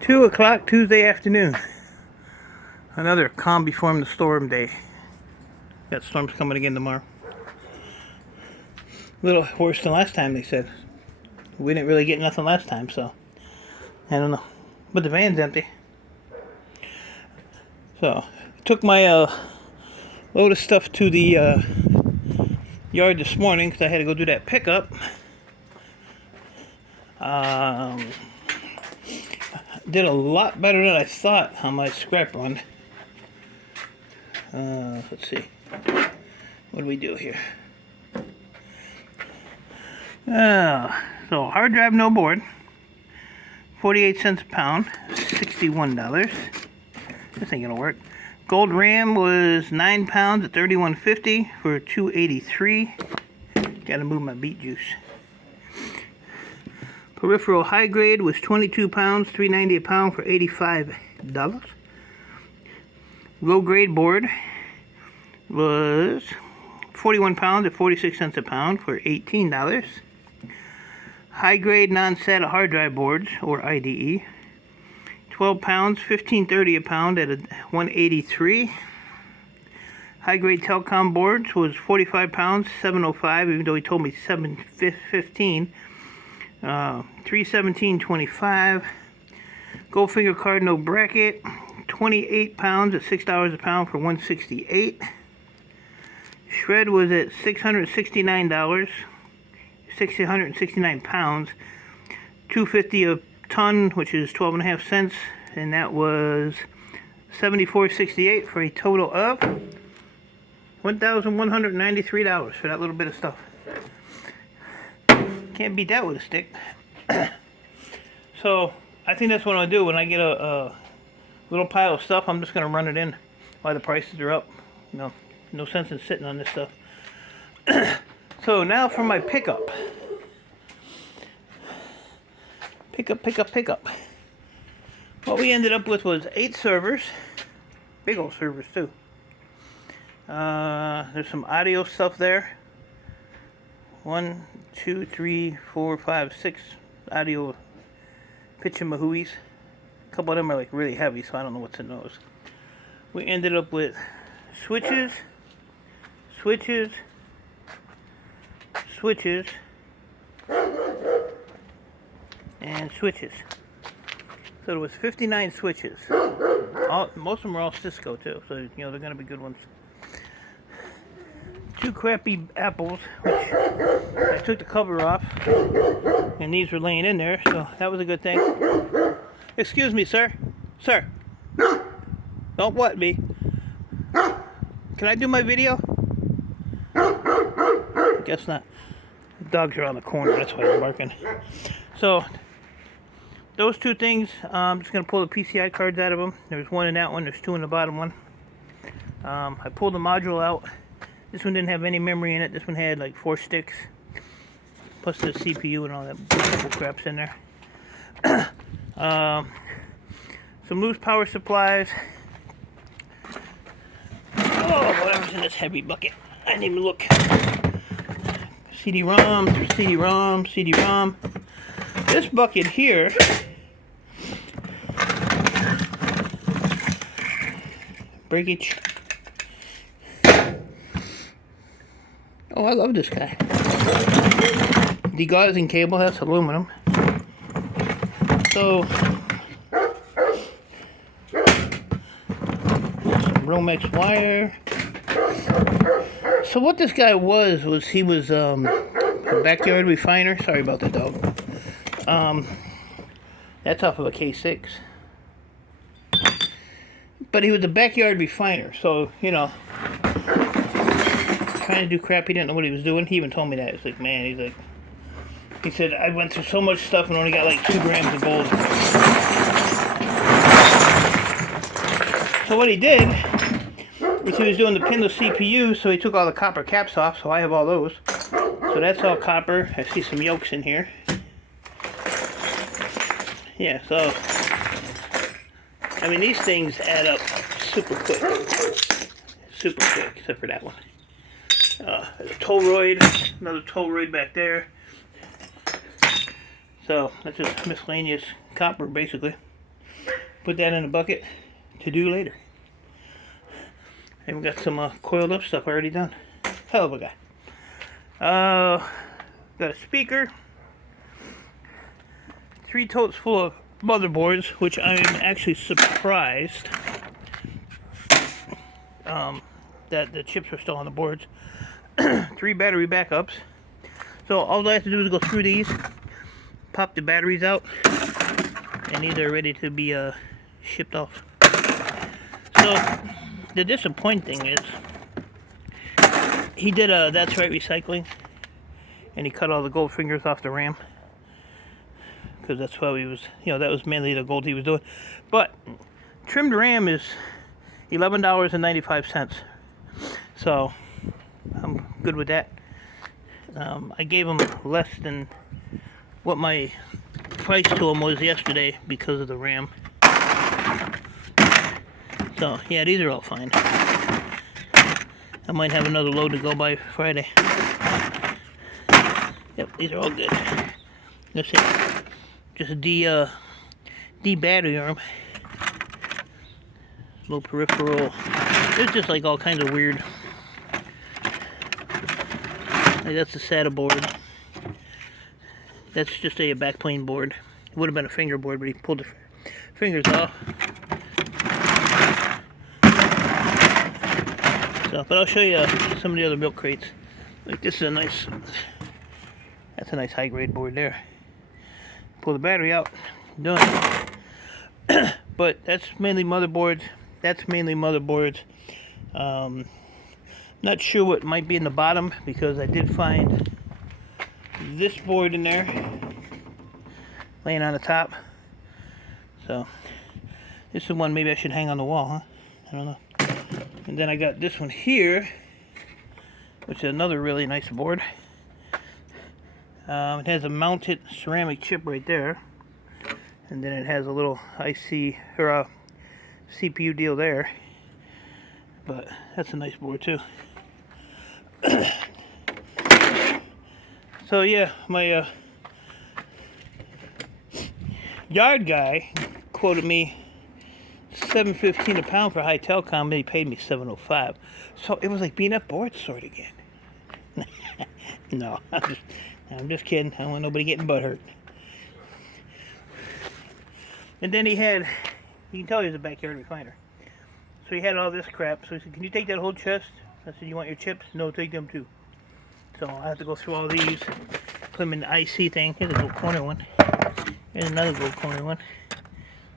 2 o'clock Tuesday afternoon. Another calm before the storm day. Got storms coming again tomorrow. A little worse than last time, they said. We didn't really get nothing last time, so I don't know. But the van's empty. So, took my load of stuff to the yard this morning because I had to go do that pickup. Did a lot better than I thought on my scrap run. Let's see. What do we do here? So hard drive, no board. 48 cents a pound. $61. This ain't gonna work. Gold RAM was 9 pounds at $31.50 for $2.83. Gotta move my beet juice. Peripheral high grade was 22 pounds, $3.90 a pound for $85. Low grade board was 41 pounds at 46 cents a pound for $18. High grade non-SATA hard drive boards, or IDE, 12 pounds, $15.30 a pound at $183. High grade telecom boards was 45 pounds, $7.05, even though he told me $7.15. $317.25. Goldfinger card, no bracket, 28 pounds at $6 a pound for $168. Shred was at $669, 669 pounds, $2.50 a ton, which is 12.5 cents, and that was $74.68 for a total of $1,193 for that little bit of stuff. Can't beat that with a stick. So I think that's what I'll do when I get a little pile of stuff. I'm just gonna run it in while the prices are up. You know, no sense in sitting on this stuff. So now for my pickup. Pickup. What we ended up with was 8 servers. Big old servers too. There's some audio stuff there. 1, 2, 3, 4, 5, 6 audio pitch-a-mahooies. A couple of them are like really heavy, so I don't know what's in those. We ended up with switches, and switches. So there was 59 switches. Most of them are all Cisco too, so you know they're gonna be good ones. 2 crappy apples, which I took the cover off, and these were laying in there, so that was a good thing. Excuse me, sir. Sir. Don't what me. Can I do my video? Guess not. The dogs are on the corner, that's why they're barking. So, those 2 things, I'm just going to pull the PCI cards out of them. There's 1 in that one, there's 2 in the bottom one. I pulled the module out. This one didn't have any memory in it. This one had like 4 sticks, plus the CPU and all that couple craps in there. Some loose power supplies. Oh, whatever's in this heavy bucket. I didn't even look. CD-ROM. This bucket here breakage. Oh, I love this guy. Degaussing cable, that's aluminum. So, some Romex wire. So what this guy was he was a backyard refiner. Sorry about the dog. That's off of a K6. But he was a backyard refiner, so, you know, trying to do crap, he didn't know what he was doing. He even told me that. It's like, man, he said, I went through so much stuff and only got like 2 grams of gold. So what he did was he was doing the pinless CPU, so he took all the copper caps off, so I have all those. So that's all copper. I see some yolks in here. Yeah, so, I mean, these things add up super quick, except for that one. There's a Toroid, another Toroid back there. So that's just miscellaneous copper, basically. put that in a bucket to do later. And we got some coiled up stuff already done. Hell of a guy. Got a speaker. 3 totes full of motherboards, which I'm actually surprised that the chips are still on the boards. 3 battery backups. So all I have to do is go through these, pop the batteries out, and these are ready to be shipped off. So the disappointing thing is, he did a That's Right recycling, and he cut all the gold fingers off the RAM, because that's what he was, that was mainly the gold he was doing. But trimmed RAM is $11.95, so I'm good with that. I gave him less than what my price to him was yesterday because of the RAM. So yeah, these are all fine. I might have another load to go by Friday. Yep, these are all good. That's it. Just a D battery arm. Low peripheral. There's just like all kinds of weird. Like that's a SATA board. That's just a backplane board. It would have been a finger board, but he pulled the fingers off. So, but I'll show you some of the other milk crates. Like this is a nice. That's a nice high grade board there. Pull the battery out. Done. But that's mainly motherboards. Not sure what might be in the bottom, because I did find this board in there laying on the top. So this is one maybe I should hang on the wall, huh? I don't know. And then I got this one here, which is another really nice board. It has a mounted ceramic chip right there, and then it has a little IC or a CPU deal there. But that's a nice board too. So yeah, my yard guy quoted me $7.15 a pound for high telecom, and he paid me $7.05. So it was like being at board sort again. No, I'm just kidding. I don't want nobody getting butt hurt. And then he had, you can tell he was a backyard refiner. So he had all this crap. So he said, "Can you take that whole chest?" I said, "You want your chips?" "No, take them too." So I have to go through all these, put them in the IC thing. Here's a gold corner one. Here's another gold corner one.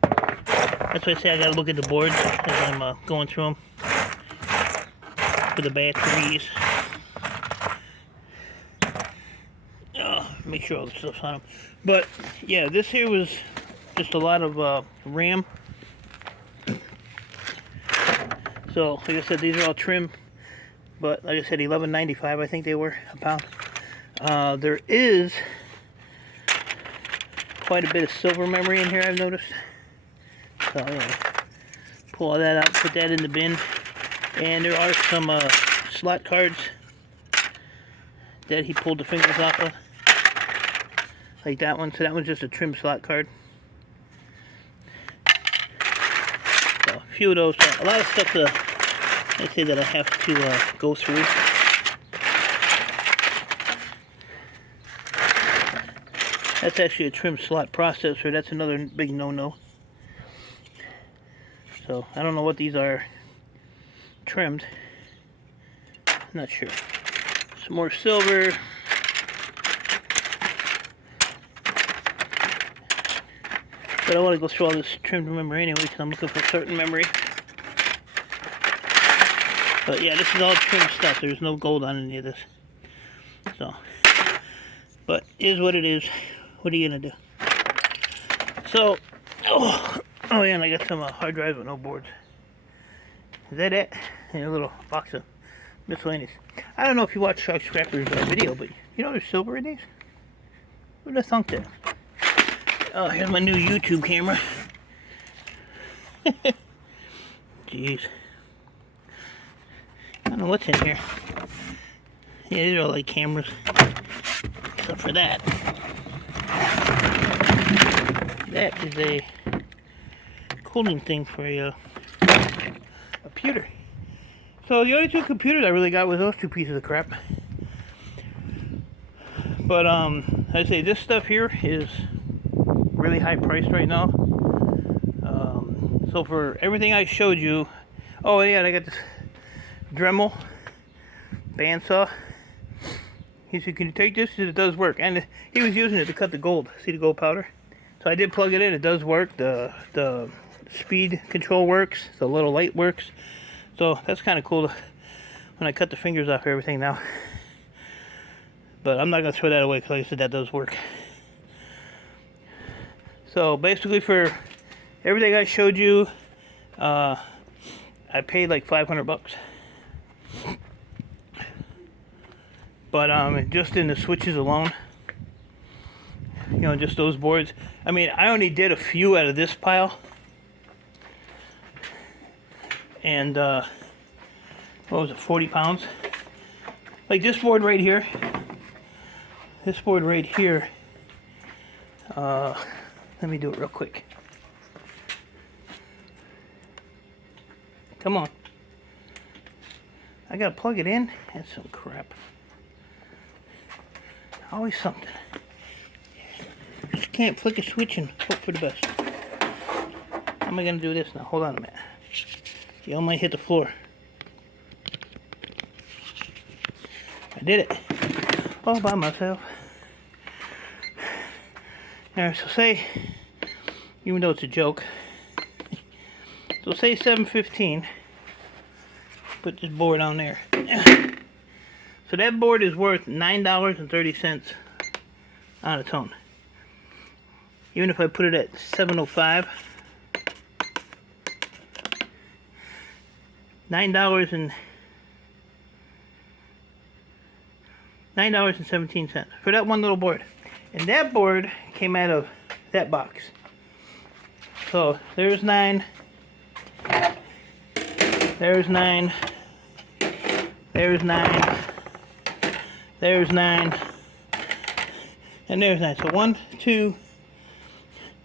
That's why I say I gotta look at the boards as I'm going through them for the batteries. Make sure all the stuff's on them. But yeah, this here was just a lot of RAM. So like I said, these are all trim, but like I said, $11.95 I think they were a pound. There is quite a bit of silver memory in here, I've noticed. So yeah, pull all that out, put that in the bin. And there are some slot cards that he pulled the fingers off of, like that one. So that one's just a trim slot card. So a few of those, a lot of stuff I say that I have to go through. That's actually a trim slot processor. That's another big no-no. So I don't know what these are trimmed. Not sure. Some more silver. But I want to go through all this trimmed memory anyway, because I'm looking for certain memory. But yeah, this is all trim stuff. There's no gold on any of this. So, but is what it is. What are you gonna do? So, oh yeah, and I got some hard drives with no boards. Is that it? And a little box of miscellaneous. I don't know if you watch Shark Scrapper's video, but you know there's silver in these? Who'd have thunk that? Oh, here's my new YouTube camera. Jeez. I don't know what's in here. Yeah, these are all like cameras. Except for that. That is a cooling thing for a computer. So the only two computers I really got was those two pieces of crap. But I say this stuff here is really high priced right now. So for everything I showed you, oh yeah, I got this Dremel bandsaw. He said, "Can you take this?" He said, "It does work." And he was using it to cut the gold. See the gold powder? So I did plug it in. It does work. The speed control works. The little light works. So that's kind of cool when I cut the fingers off everything now. But I'm not going to throw that away because like I said, that does work. So basically for everything I showed you, I paid like $500. But just in the switches alone, you know, just those boards. I mean, I only did a few out of this pile. And what was it, 40 pounds? Like this board right here. This board right here. Let me do it real quick. Come on. I gotta plug it in. That's some crap. Always something. Just can't flick a switch and hope for the best. How am I gonna do this now? Hold on a minute. You all might hit the floor. I did it. All by myself. Alright, so say, even though it's a joke, so say 715, put this board on there. So that board is worth $9.30 on its own. Even if I put it at 705, $9.17 for that one little board. And that board came out of that box. So there's 9. There's 9. There's 9. There's 9. And there's 9. So 1, 2,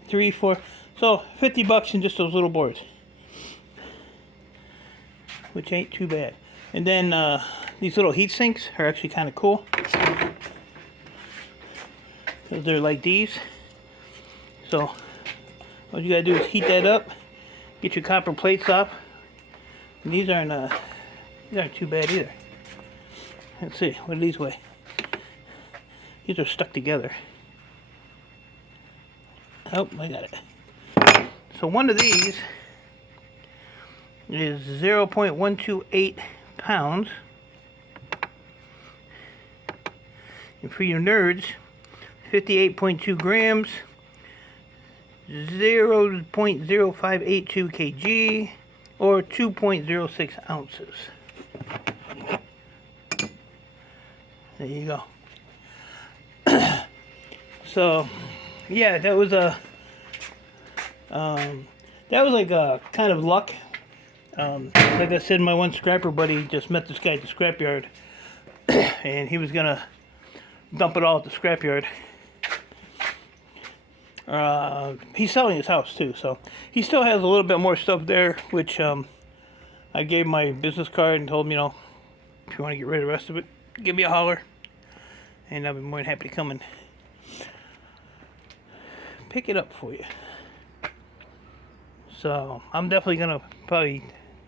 3, 4. So $50 in just those little boards. Which ain't too bad. And then these little heat sinks are actually kind of cool. Because they're like these. So all you gotta do is heat that up. Get your copper plates off. And these aren't too bad either. Let's see, what do these weigh? These are stuck together. Oh, I got it. So one of these is 0.128 pounds. And for your nerds, 58.2 grams, 0.0582 kg, or 2.06 ounces. There you go. So, yeah, that was like a kind of luck. Like I said, my one scrapper buddy just met this guy at the scrapyard, and he was gonna dump it all at the scrapyard. He's selling his house too, so he still has a little bit more stuff there, which I gave my business card and told him, you know, if you want to get rid of the rest of it, give me a holler, and I'll be more than happy to come and pick it up for you. So I'm definitely gonna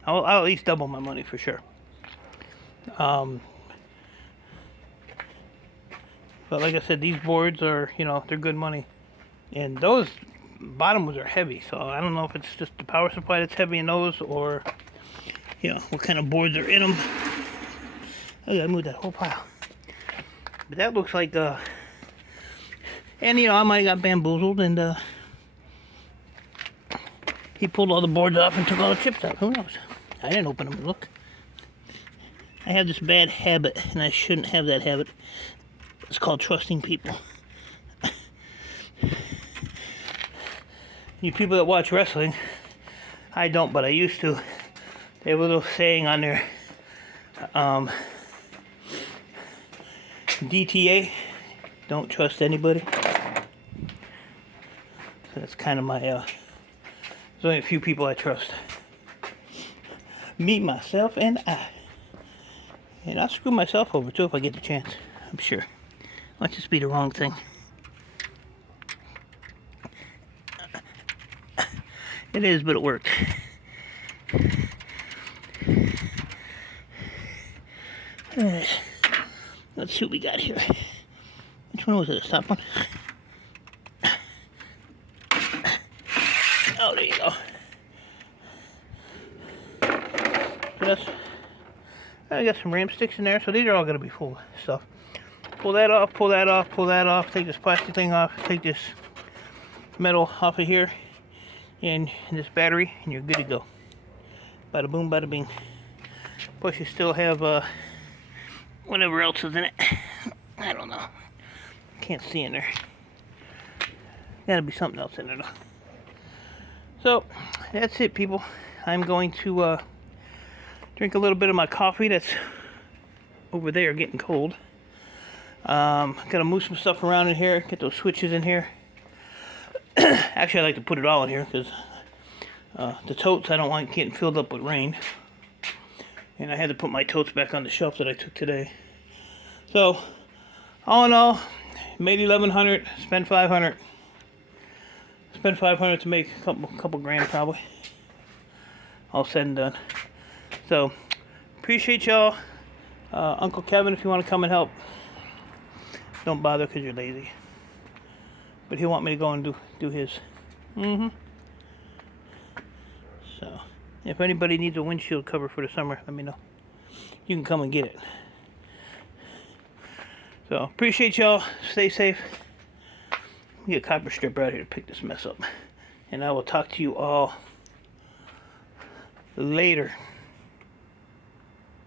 I'll at least double my money for sure. But like I said, these boards are, you know, they're good money. And those bottom ones are heavy, so I don't know if it's just the power supply that's heavy in those, or, you know, what kind of boards are in them. I gotta move that whole pile. But that looks like, and you know, I might have got bamboozled, and he pulled all the boards off and took all the chips out. Who knows? I didn't open them and look. I have this bad habit, and I shouldn't have that habit. It's called trusting people. You people that watch wrestling, I don't, but I used to. They have a little saying on there, DTA, don't trust anybody. So that's kind of my There's only a few people I trust. Me, myself, and I. And I'll screw myself over too if I get the chance. I'm sure. Might just be the wrong thing. It is, but it worked. Let's see what we got here. Which one was it? The top one? Oh, there you go. So I got some ram sticks in there, so these are all going to be full of stuff. Pull that off, pull that off, pull that off, take this plastic thing off, take this metal off of here, and this battery, and you're good to go. Bada boom, bada bing. Plus you still have whatever else is in it. I don't know. Can't see in there. Gotta be something else in there though. So, that's it, people. I'm going to drink a little bit of my coffee that's over there getting cold. Gotta move some stuff around in here, get those switches in here. Actually, I like to put it all in here because the totes I don't want getting filled up with rain. And I had to put my totes back on the shelf that I took today. So, all in all, made $1,100, spent $500. Spent $500 to make a couple grand probably. All said and done. So, appreciate y'all. Uncle Kevin, if you want to come and help, don't bother because you're lazy. But he'll want me to go and do his. So, if anybody needs a windshield cover for the summer, let me know. You can come and get it. So, appreciate y'all. Stay safe. Get a copper strip out here to pick this mess up. And I will talk to you all later.